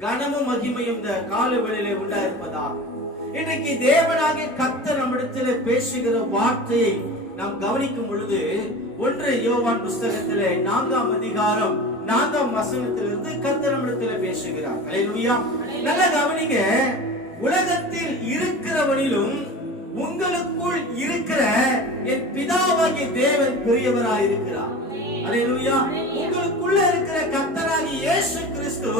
கனமும் மகிமையும் இந்த காலவெளியிலே உண்டாயிருப்பதா இன்றைக்கு தேவனாகிய கத்த நம்மிடத்திலே பேசுகிற வார்த்தையை நாம் கவனிக்கும் பொழுது ஒன்று யோவான் புஸ்தகத்திலே நான்காம் அதிகாரம் நான்காம் வசனத்திலிருந்து கத்த நம்மிடத்திலே பேசுகிறார். அலையா நல்லா கவனிங்க. உலகத்தில் இருக்கிறவனிலும் உங்களுக்குள் இருக்கிற என் பிதாவாகிய தேவன் பெரியவராயிருக்கிறார். அலையா உங்களுக்குள்ள இருக்கிற கத்த இயேசு கிறிஸ்து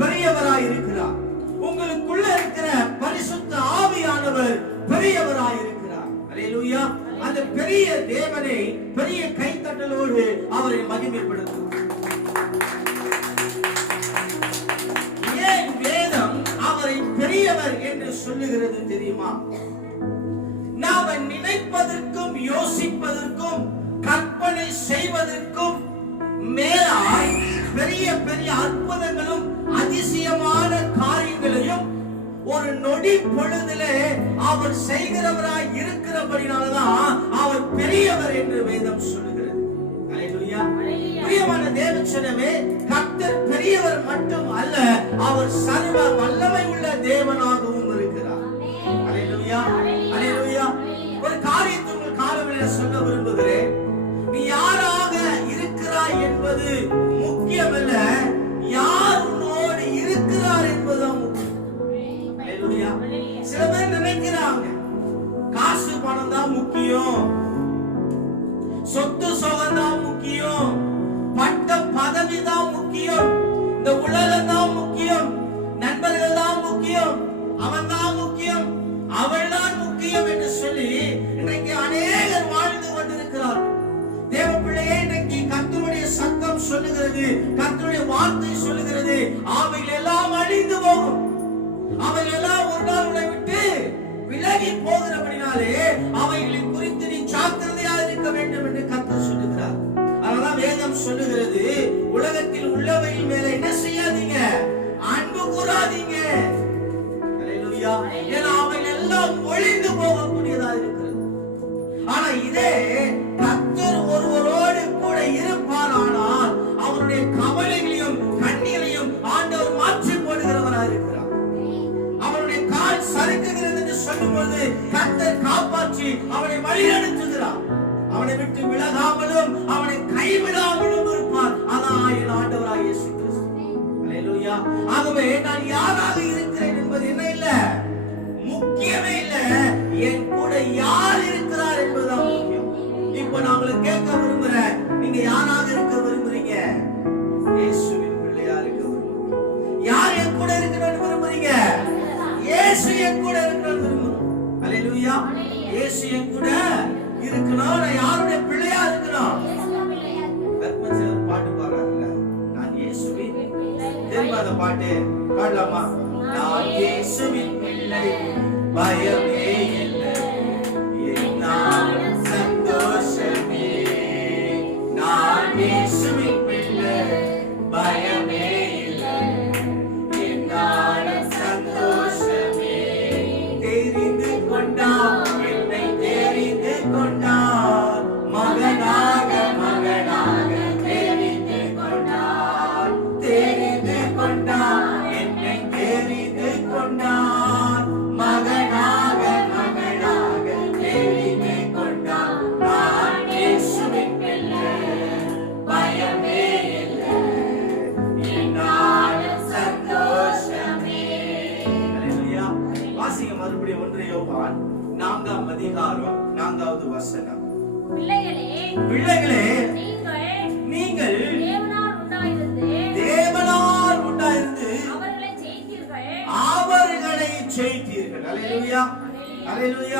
பெரியவராய் இருக்கிறார் உங்களுக்குள்ள இருக்கிற பரிசுத்த ஆவியானவர் பெரியவராய் இருக்கிறார் அல்லேலூயா. அந்த பெரிய தேவனை பெரிய கைத்தட்டலோடு அவரை மகிமைப்படுத்தும் ஏன் வேதம் அவரை பெரியவர் என்று சொல்லுகிறது தெரியுமா? நாம நினைப்பதற்கும் யோசிப்பதற்கும் கற்பனை செய்வதற்கும் மேலாய் பெரிய பெரிய அற்புதங்களும் அதிசயமான காரியங்களையும் ஒரு நொடி பொழுதிலே அவர் செய்கிறவராய் இருக்கிறபடினால்தான் அவர் பெரியவர் என்று வேதம் சொல்லுகிறது. பிரியமான தேவச்சனமே கர்த்தர் பெரியவர் மட்டும் அல்ல அவர் சர்வ வல்லமை உள்ள தேவனாகவும் இருக்கிறார் அல்லேலூயா. அல்லேலூயா. ஒரு காரியத்தை உங்கள் காலவெளியில சொல்ல விரும்புகிறேன் நீ யாராக இருக்கிறாய் என்பது பணம் தான் முக்கியம். விலகி போகிறபடினாலே அவைகளை குறித்து நீ ஜாக்கிரதையாக இருக்க வேண்டும் என்று கர்த்தர் சொல்லுகிறார். அதனால வேதம் சொல்லுகிறது உலகத்தில் உள்ளவையின் மேல என்ன செய்யாதீங்க? அன்பு கூறாதீங்க. ஆகவே நான் யாராக இருக்கிறேன் என்பது என்ன இல்ல? முக்கியமே இல்ல. என் கூட யார் இருக்கிறார் என்பதுதான் முக்கியம். இப்ப நான் உங்களை கேட்க விரும்புறேன். நீங்க யாராக இருக்க விரும்புறீங்க? இயேசுவின் பிள்ளையா இருக்க விரும்புறீங்க யார் என் கூட இருக்கணும்னு விரும்புறீங்க? இயேசு என் கூட இருக்கணும்னு விரும்புறோம் அலையிலுயா இயேசு என் கூட இருக்கணும் நான் யாருடைய பாட்டு. பாடலாமா? நான் இயேசுவின் பிள்ளை. பயமே இல்லை.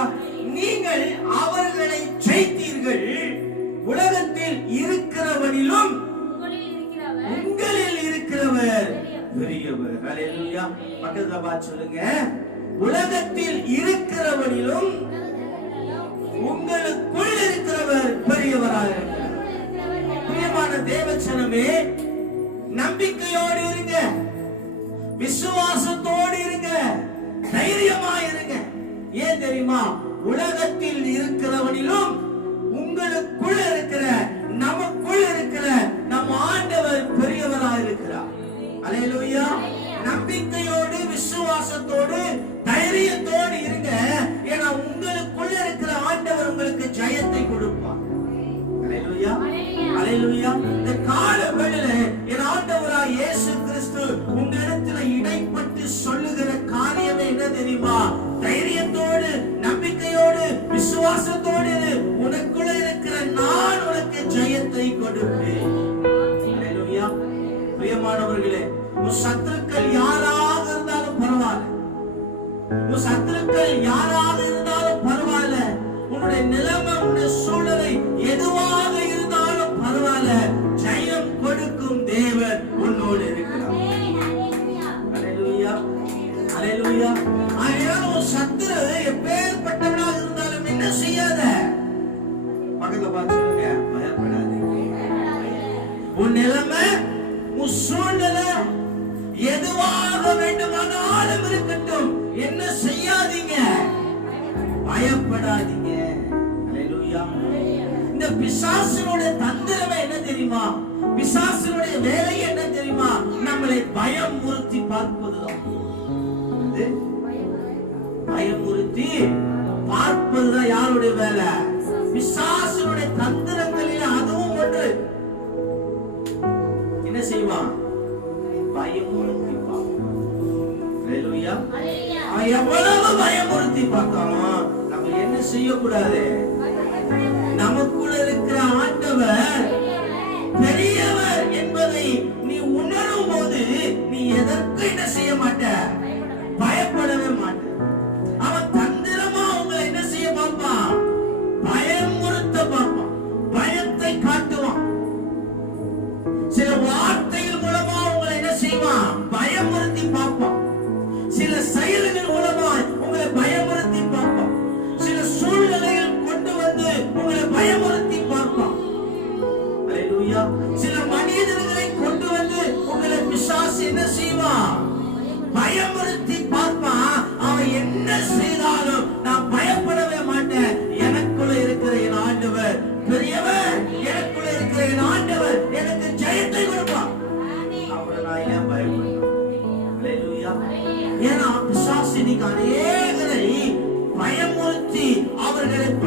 சொல்லுகிறார். நீங்கள் அவர்களை ஜெயித்தீர்கள். உலகத்தில் இருக்கிறவனிலும் உங்களில் இருக்கிறவர். பெரியவர். அல்லேலூயா பக்கத்துல பார்த்து சொல்லுங்க. உலகத்தில் இருக்கிறவனிலும் உங்களுக்குள் இருக்கிறவர் பெரியவராக இருக்கிறார். பிரியமான தேவச்சனமே நம்பிக்கையோடு இருங்க. விசுவாசத்தோடு இருங்க. தைரியமா இருங்க. ஏன் தெரியுமா? உலகத்தில் இருக்கிறவனிலும் பிரியமானவர்களே சத்துருக்கள் யாராக இருந்தாலும் பரவாயில்ல. உன் சத்துருக்கள் யாராக இருந்தாலும் பரவாயில்ல. உன்னுடைய நிலைமை உன்னுடைய சூழ்நிலை எதுவாக நிலைமை உன் சூழ்நிலை எதுவாக வேண்டுமானாலும் இருக்கட்டும். என்ன செய்யாதீங்க? பயப்படாதீங்க. இந்த பிசாசினுடைய தந்திரமே என்ன தெரியுமா? பிசாசினுடைய வேலை என்ன தெரியுமா? நம்மளை பயமுறுத்தி பார்ப்பதுதான். பயமுறுத்தி பார்ப்பதுதான் யாருடைய வேலை? பிசாசினுடைய தந்திரங்களில் அதுவும் ஒன்று. அவன் எவ்வளவு பயமுறுத்தி பார்த்தாலும் நம்ம என்ன செய்யக்கூடாது? நமக்குள்ள இருக்கிற ஆண்டவர் பெரியவர் என்பதை நீ உணரும் போது நீ எதற்கு என்ன செய்ய மாட்ட? பயப்படவே மாட்ட.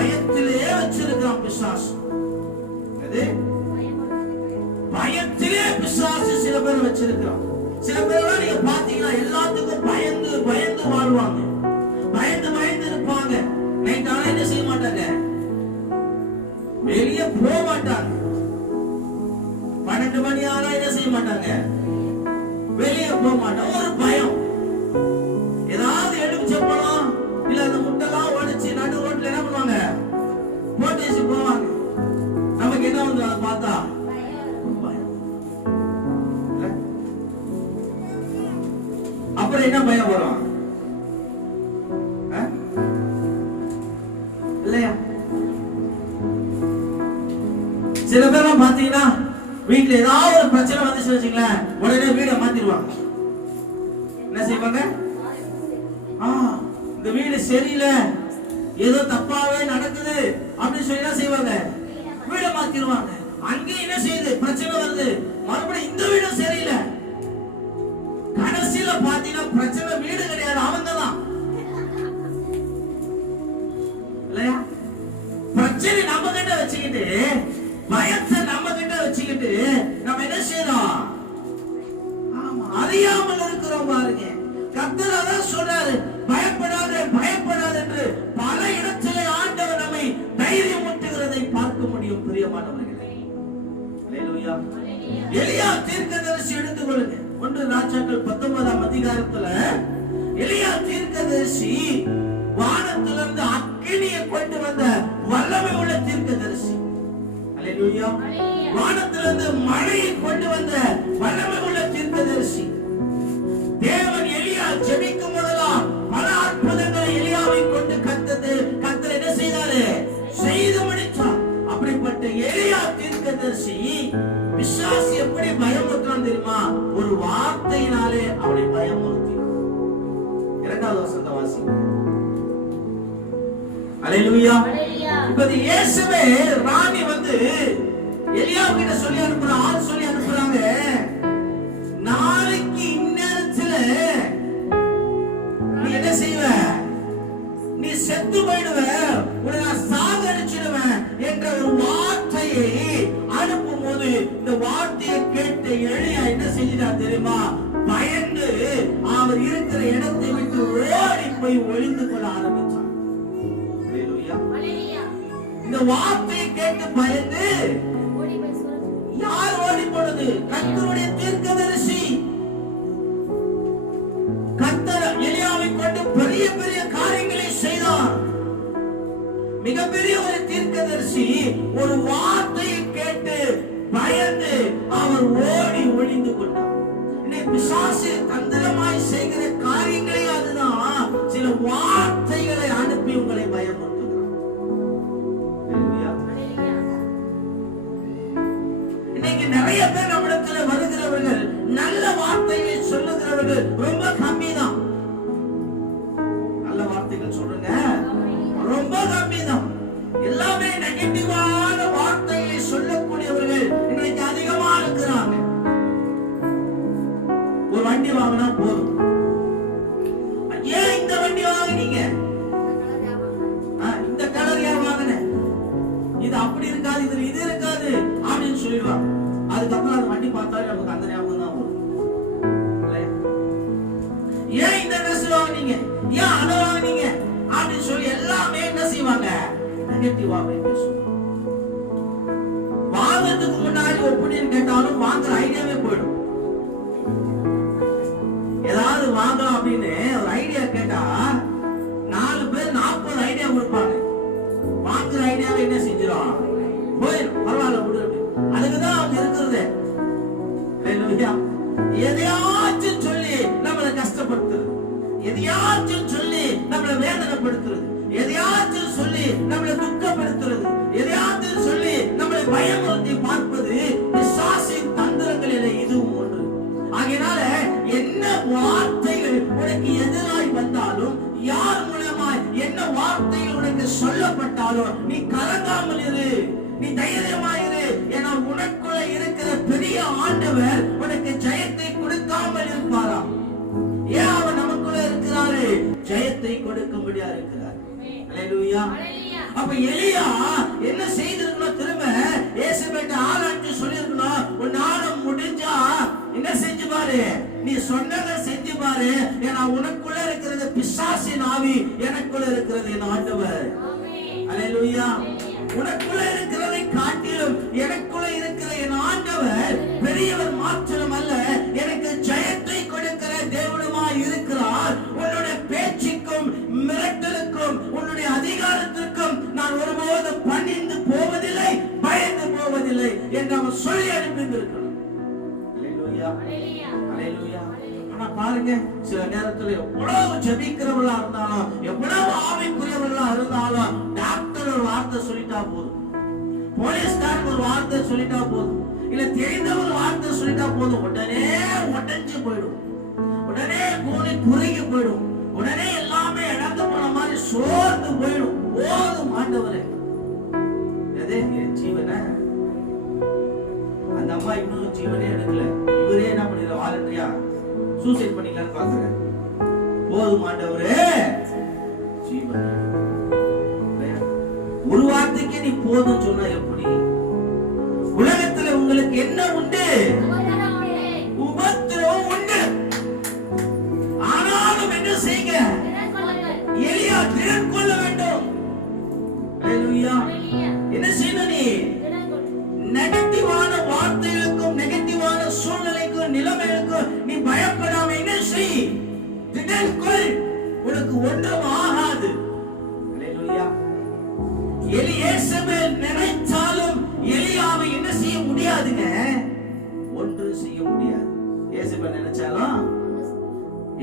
பயத்திலே வச்சிருக்கான் பிசாசு. அது பயத்திலே பிசாசு சில பேர் வச்சிருக்கான் சில பேர்லாம் நீங்க பாத்தீங்கன்னா எல்லாத்துக்கும் பயந்து பயந்து வாழ்வாங்க. பயந்து பயந்து இருப்பாங்க. நைட் ஆனா என்ன செய்ய மாட்டாங்க? வெளியே போக மாட்டாங்க. பன்னெண்டு மணி ஆனா என்ன செய்ய மாட்டாங்க? வெளியே போக மாட்டாங்க. ஒரு பயம். பார்த்தா அப்புறம் என்ன பயம் வரும்? இல்லையா? சில பேர்லாம் பாத்தீங்கன்னா வீட்டுல ஏதாவது ஒரு பிரச்சனை வந்துச்சு வச்சுங்களேன் உடனே வீட மாத்திடுவாங்க. என்ன செய்வாங்க? இந்த வீடு சரியில்லை ஏதோ தப்பாவே நடக்குது அப்படின்னு சொல்லி என்ன செய்வாங்க? வீட மாத்திடுவாங்க. பிரச்சனை வருது எடுத்துக்கொள்ளுங்க ஒன்று ராஜாக்கள் பத்தொன்பதாம் அதிகாரத்துல எலியா தீர்க்கதரிசி வானத்திலிருந்து அக்கினியை கொண்டு வந்த வல்லமை உள்ள தீர்க்கதரிசி. வானத்திலிருந்து மழையை கொண்டு வந்த வல்லமை உள்ள தீர்க்கதரிசி. தேவன் எலியா ஜெபிக்கும் போதெல்லாம் பல அற்புதங்களை எலியாவை கொண்டு கத்தது. கத்தர் என்ன செய்தாரு? செய்து முடித்தார் அப்படிப்பட்ட எலியா தீர்க்கதரிசி விசுவாசி எப்படி பயமுறுத்தான் தெரியுமா? ஒரு வார்த்தையினாலே அவனை பயமுறுத்தி. இரண்டாவது வசந்த வாசி அலையிலுயா. இப்ப இயேசுவே ராணி வந்து எலியா கிட்ட சொல்லி அனுப்புற ஆள் சொல்லி அனுப்புறாங்க. போய் ஒளிந்து கொள்ள ஆரம்பிச்சான் இந்த வார்த்தையை கேட்டு பயந்து யார் ஓடி போனது கர்த்தருடைய தீர்க்கதரிசி. கர்த்தர் எலியாவை கொண்டு பெரிய பெரிய காரியங்களை செய்தார். மிகப்பெரிய ஒரு தீர்க்கதரிசி ஒரு வார்த்தையை கேட்டு பயந்து அவர் ஓடி ஒளிந்து கொண்டார். உன்னை பிசாசு தந்திரமாய் செய்கிற காரியங்களே அதுதான். சில வார்த்தைகள் இருக்காது இதுல இது இருக்காது அப்படின்னு சொல்லிடுவாங்க அதுக்கப்புறம் அதை வண்டி பார்த்தாலே நமக்கு அந்த ஞாபகம் தான் வரும். ஏன் இந்த ட்ரெஸ் வாங்கினீங்க? ஏன் அதை வாங்கினீங்க? அப்படின்னு சொல்லி எல்லாமே என்ன செய்வாங்க? நெகட்டிவாவே பேசுவாங்க. வாங்கறதுக்கு முன்னாடி ஒப்பீனியன் கேட்டாலும் வாங்குற ஐடியாவே Hallelujah. எதையாச்சும் சொல்லி நம்மளை கஷ்டப்படுத்துறது. எதையாச்சும் சொல்லி நம்மளை வேதனைப்படுத்துறது. எதையாச்சும் சொல்லி நம்மளை துக்கப்படுத்துறது. எதையாச்சும் சொல்லி நம்மளை பயமுறுத்தி பார்ப்பது பிசாசின் தந்திரங்களிலே இதுவும் ஒன்று. ஆகையினால என்ன வார்த்தைகள் உனக்கு எதிராய் வந்தாலும் யார் மூலமாய் என்ன வார்த்தைகள் உனக்கு சொல்லப்பட்டாலும் நீ கலங்காமல் இரு. நீ தைரியமாயிரு ஏன்னா உனக்குள்ள இருக்கிற ஆண்டவர் உனக்கு ஜெயத்தை கொடுக்காமல் இருப்பாராம். ஏன் அவர் நமக்குள்ள இருக்கிறாரு? ஜெயத்தை கொடுக்கும்படியா இருக்கிறார். அப்ப எலியா என்ன செய்திருக்கணும் திரும்ப? ஏசபேட்ட ஆராய்ச்சி சொல்லியிருக்கணும். உன்னால முடிஞ்சா என்ன செஞ்சு பாரு? நீ சொன்னதை செஞ்சு பாரு. ஏன்னா உனக்குள்ள இருக்கிறது பிசாசின் ஆவி எனக்குள்ள இருக்கிறது என் ஆண்டவர். ஆமென். அல்லேலூயா உனக்குள்ள இருக்கிறதை ஆனா பாருங்க சில நேரத்துல எவ்வளவு ஜெபிக்கிறவர்களா இருந்தாலும் எவ்வளவு ஆவிக்குரியவர்களா இருந்தாலும் டாக்டர் ஒரு வார்த்தை சொல்லிட்டா போதும். போலீஸ்காரன் ஒரு வார்த்தை சொல்லிட்டா போதும். இல்ல தெரிந்த ஒரு வார்த்தை சொல்லிட்டா போதும். உடனே உடஞ்சு போயிடும். உடனே கூனி குறுகி போயிடும். உடனே எல்லாமே இழந்து போன மாதிரி சோர்ந்து போயிடும். போதும் ஆண்டவரே. சூசைட் பண்ணிக்கலாம்னு பாக்குறேன். போதும் ஆண்டவரே. ஜீவன். ஒரு வார்த்தைக்கு நீ போதும் சொன்னா எப்படி? உலகத்துல உங்களுக்கு என்ன உண்டு? உபகாரம் உண்டு உபத்திரவம் உண்டு. ஆனாலும் என்ன செய்யுங்க? எளியா திறன் கொள்ள வேண்டும். என்ன செய்யணும் நீ? நெகட்டிவான வார்த்தைகளுக்கும் நெகட்டிவான சூழ்நிலைக்கும் நிலைமைகளுக்கும் நீ பயப்பட கொள் உனக்கு ஒன்றும் ஆகாது. எலியேசபேல் நினைச்சாலும் எலியாவை என்ன செய்ய முடியாதுங்க? ஒன்று செய்ய முடியாது. இயேசுபேல் நினைச்சாலும்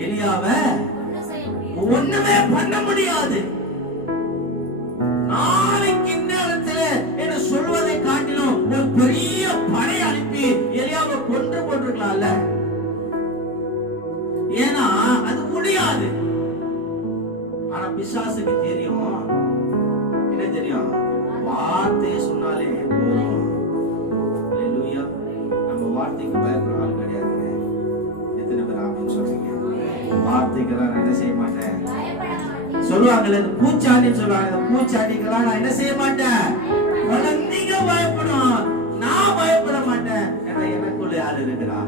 எலியாவை ஒன்றும் செய்ய முடியாது. ஒண்ணுமே பண்ண முடியாது. நாளைக்கு இந்நேரத்துல என்று சொல்வதை காட்டிலும் ஒரு பெரிய படை அனுப்பி எலியாவை கொன்று போட்டிருக்கலாம்ல. மாட்டீங்க பூச்சாண்டின்னு சொல்லுவாங்க. இந்த பூச்சாண்டிக்கெல்லாம் நான் என்ன செய்ய மாட்டேன்? குழந்தைங்க பயப்படும். நான் பயப்பட மாட்டேன். ஏன்னா எனக்குள்ள யார் இருக்கிறா?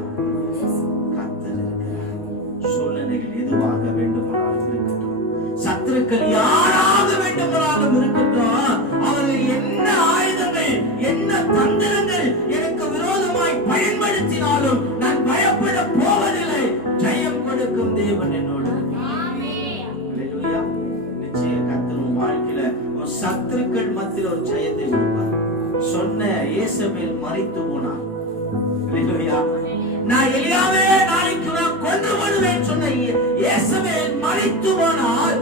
இசபேல் மறித்து போனான். நான் எல்லாமே நாளைக்கு நான் கொண்டு போடுவேன் சொன்ன இயேசபேல் மறித்து போனால்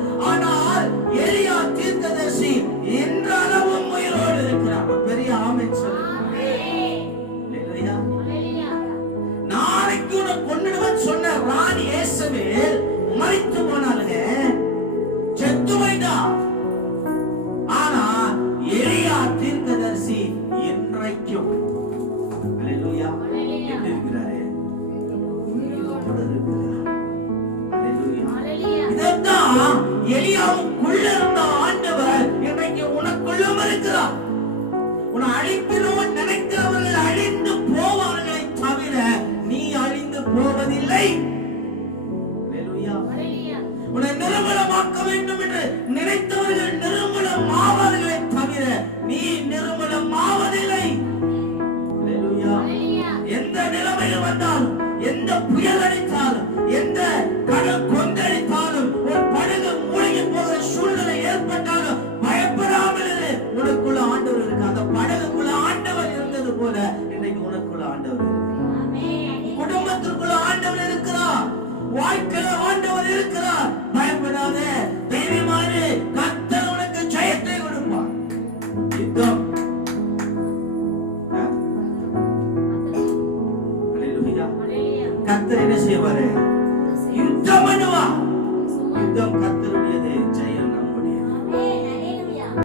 ஆண்டவர் இன்றைக்கு உனக்குள்ளும் இருக்கிறார் உன் அழிப்பினோன் நினைக்கிறவர்கள் அழிந்து போவார்களை தவிர நீ அழிந்து போவதில்லை. உன்னை நிர்மலமாக்க வேண்டும் நினைத்தவர்கள் நிர்மலம் ஆவார்களை தவிர நீ நிர்மலம் ஆவதில்லை எந்த நிலைமையில் வந்தாலும் எந்த புயல் அடித்து